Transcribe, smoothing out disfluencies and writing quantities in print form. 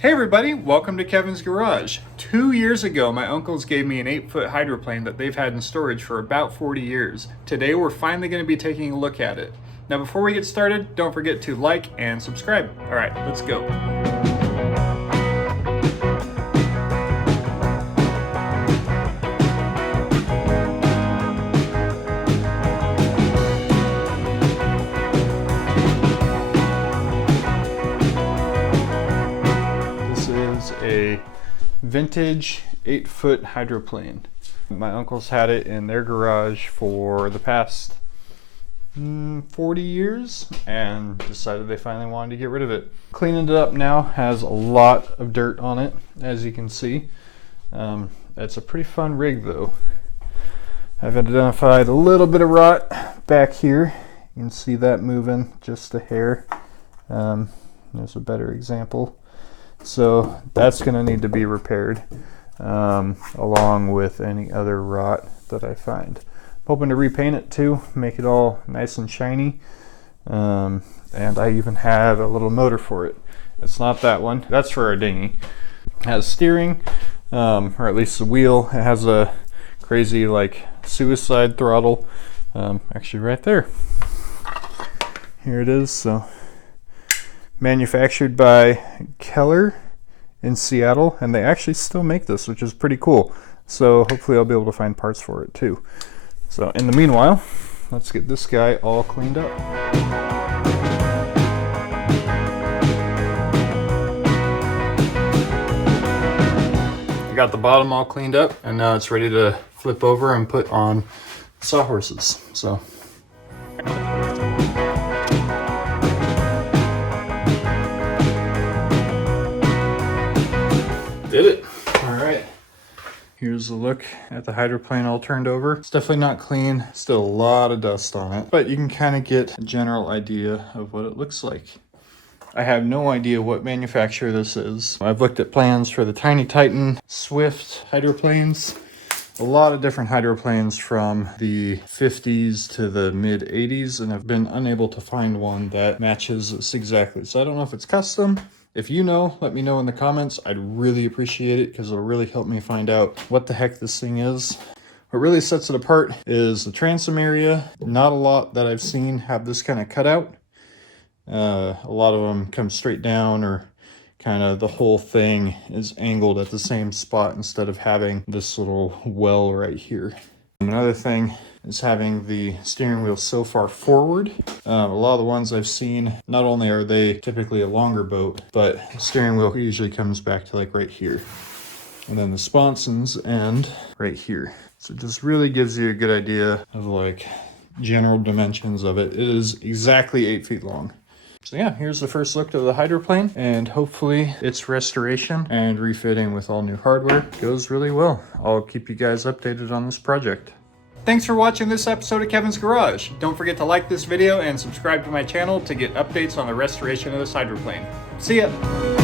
Hey everybody, welcome to Kevin's Garage. 2 years ago, my uncles gave me an 8-foot hydroplane that they've had in storage for about 40 years. Today, we're finally going to be taking a look at it. Now, before we get started, don't forget to like and subscribe. All right, let's go. A vintage 8-foot hydroplane. My uncles had it in their garage for the past 40 years and decided they finally wanted to get rid of it. Cleaning it up now, has a lot of dirt on it, as you can see. It's a pretty fun rig though. I've identified a little bit of rot back here. You can see that moving just a hair. There's a better example. So that's going to need to be repaired, along with any other rot that I find. I'm hoping to repaint it too, make it all nice and shiny, and I even have a little motor for it. It's not that one, that's for our dinghy. It has steering, or at least the wheel. It has a crazy like suicide throttle, actually right there. Here it is. So manufactured by Keller in Seattle, and they actually still make this, which is pretty cool. So hopefully I'll be able to find parts for it too. So in the meanwhile, let's get this guy all cleaned up. I got the bottom all cleaned up, and now it's ready to flip over and put on sawhorses. So did it. All right. Here's a look at the hydroplane all turned over. It's definitely not clean. Still a lot of dust on it, but you can kind of get a general idea of what it looks like. I have no idea what manufacturer this is. I've looked at plans for the Tiny Titan, Swift hydroplanes, a lot of different hydroplanes from the 50s to the mid 80s, and I've been unable to find one that matches this exactly. So I don't know if it's custom. If you know, let me know in the comments. I'd really appreciate it because it'll really help me find out what the heck this thing is. What really sets it apart is the transom area. Not a lot that I've seen have this kind of cutout. A lot of them come straight down, or kind of the whole thing is angled at the same spot instead of having this little well right here. Another thing is having the steering wheel so far forward. A lot of the ones I've seen, not only are they typically a longer boat, but the steering wheel usually comes back to like right here. And then the sponsons end right here. So it just really gives you a good idea of like general dimensions of it. It is exactly 8 feet long. So yeah, here's the first look to the hydroplane, and hopefully its restoration and refitting with all new hardware goes really well. I'll keep you guys updated on this project. Thanks for watching this episode of Kevin's Garage. Don't forget to like this video and subscribe to my channel to get updates on the restoration of this hydroplane. See ya!